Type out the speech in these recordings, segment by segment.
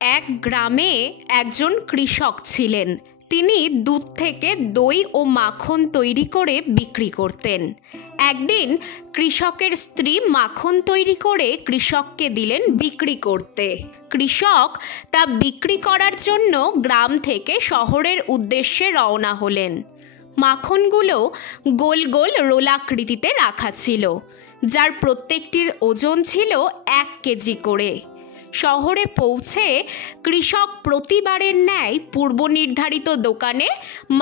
এক গ্রামে একজন কৃষক ছিলেন। তিনি দুধ থেকে দই ও মাখন তৈরি করে বিক্রি করতেন। একদিন কৃষকের স্ত্রী মাখন তৈরি করে কৃষককে দিলেন বিক্রি করতে। কৃষক তা বিক্রি করার জন্য গ্রাম থেকে শহরের উদ্দেশ্যে রওনা হলেন। মাখনগুলো গোল গোল রোলাকৃতিতে রাখা ছিল, যার প্রত্যেকটির ওজন ছিল 1 কেজি করে। শহরে পৌঁছে কৃষক প্রতিবারের ন্যায় পূর্ব নির্ধারিত দোকানে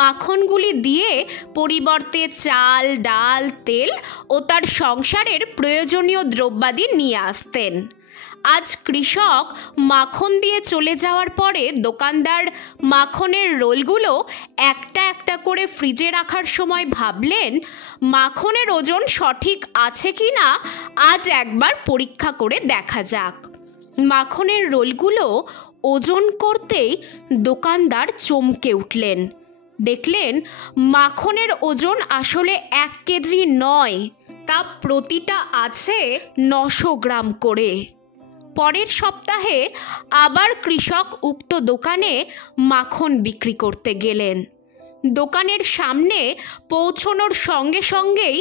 মাখনগুলি দিয়ে পরিবর্তে চাল, ডাল, তেল ও তার সংসারের প্রয়োজনীয় দ্রব্যাদি নিয়ে আসতেন। আজ কৃষক মাখন দিয়ে চলে যাওয়ার পরে দোকানদার মাখনের রোলগুলো একটা একটা করে ফ্রিজে রাখার সময় ভাবলেন, মাখনের ওজন সঠিক আছে কি না আজ একবার পরীক্ষা করে দেখা যাক। মাখনের রোলগুলো ওজন করতেই দোকানদার চমকে উঠলেন। দেখলেন মাখনের ওজন আসলে 1 কেজি নয়, তা প্রতিটা আছে 900 গ্রাম করে। পরের সপ্তাহে আবার কৃষক উক্ত দোকানে মাখন বিক্রি করতে গেলেন। দোকানের সামনে পৌঁছানোর সঙ্গে সঙ্গেই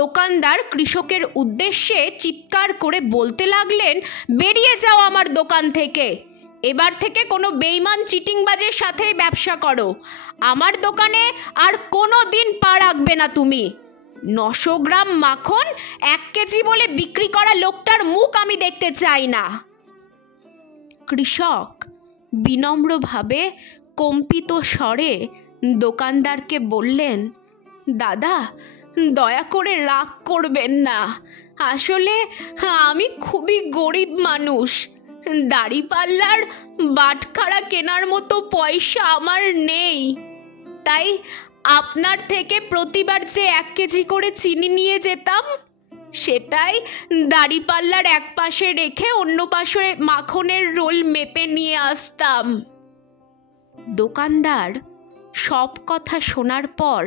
দোকানদার কৃষকের উদ্দেশ্যে চিৎকার করে বলতে লাগলেন, বেরিয়ে যাও আমার দোকান থেকে। এবার থেকে কোনো বেইমান চিটিংবাজের সাথেই ব্যবসা করো। আমার দোকানে আর কোনো দিন পা রাখবে না তুমি। 900 গ্রাম মাখন 1 কেজি বলে বিক্রি করা লোকটার মুখ আমি দেখতে চাই না। কৃষক বিনম্রভাবে কম্পিত স্বরে দোকানদারকে বললেন, দাদা, দয়া করে রাগ করবেন না। আসলে আমি খুবই গরিব মানুষ। দাড়িপাল্লার বাটখারা কেনার মতো পয়সা আমার নেই। তাই আপনার থেকে প্রতিবার যে 1 কেজি করে চিনি নিয়ে যেতাম, সেটাই দাড়িপাল্লার এক পাশে রেখে অন্য পাশে মাখনের রোল মেপে নিয়ে আসতাম। দোকানদার সব কথা শোনার পর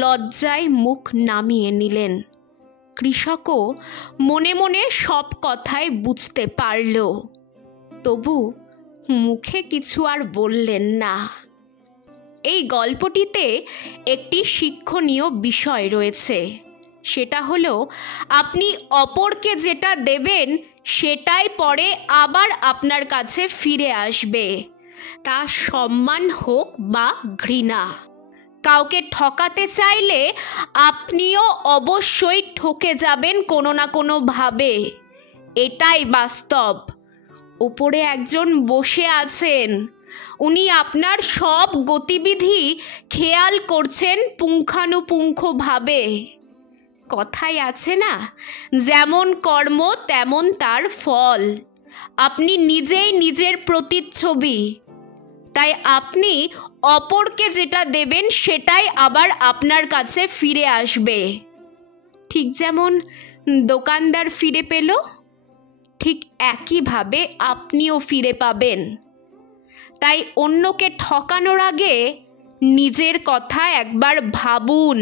লজ্জায় মুখ নামিয়ে নিলেন। কৃষকও মনে মনে সব কথাই বুঝতে পারল, তবু মুখে কিছু আর বললেন না। এই গল্পটিতে একটি শিক্ষণীয় বিষয় রয়েছে। সেটা হলো, আপনি অপরকে যেটা দেবেন সেটাই পরে আবার আপনার কাছে ফিরে আসবে, তা সম্মান হোক বা ঘৃণা। কাউকে ঠকাতে চাইলে আপনিও অবশ্যই ঠকে যাবেন কোনো না কোনোভাবে। এটাই বাস্তব। উপরে একজন বসে আছেন, উনি আপনার সব গতিবিধি খেয়াল করছেন পুঙ্খানুপুঙ্খভাবে। কথাই আছে না, যেমন কর্ম তেমন তার ফল। আপনি নিজেই নিজের প্রতিচ্ছবি। তাই আপনি অপরকে যেটা দেবেন সেটাই আবার আপনার কাছে ফিরে আসবে। ঠিক যেমন দোকানদার ফিরে পেল, ঠিক একইভাবে আপনিও ফিরে পাবেন। তাই অন্যকে ঠকানোর আগে নিজের কথা একবার ভাবুন।